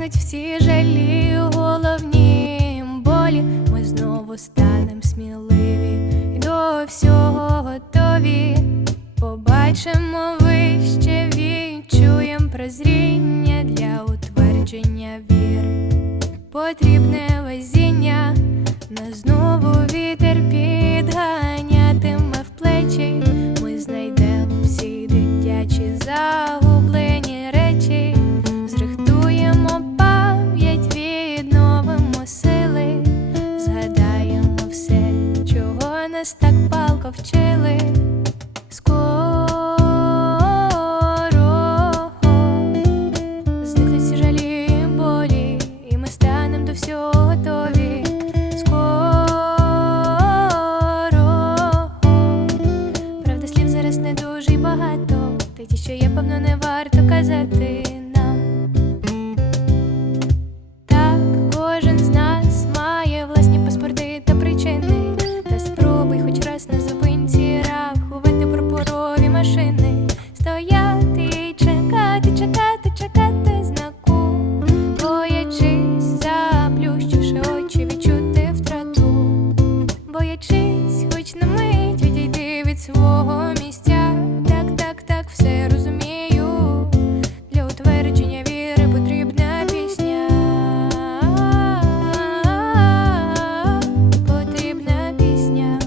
зникнуть всі жалі, головні болі. Ми знову станем сміливі і до всього готові. Побачимо вище, відчуєм прозріння для утвердження віри. Потрібне везіння, на знову нас так палко вчили. Скоро Зникнуть жалі болі, і ми станем до всього готові. Скоро правда, слів зараз не дуже багато. Та ті, що є, певно, не варто казати свого місця. Так, так, так, все розумію. Для утвердження віри потрібна пісня. Потрібна пісня.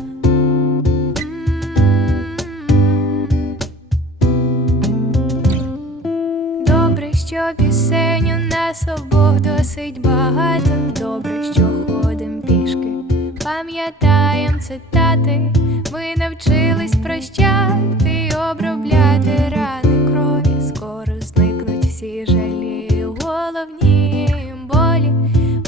Добре, що пісень у нас обох досить багато. Добре, що ходим пішки, пам'ятаєм цитати. Ми навчились прощати обробляти рани крові. Скоро зникнуть всі жалі, головні болі.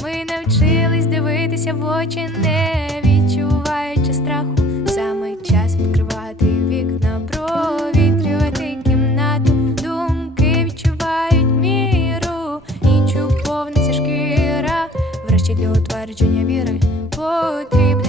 Ми навчились дивитися в очі, не відчуваючи страху. Саме час відкривати вікна, провітрювати кімнату. Думки відчувають міру, нічу повниться шкіра. Врешті для утвердження віри потрібна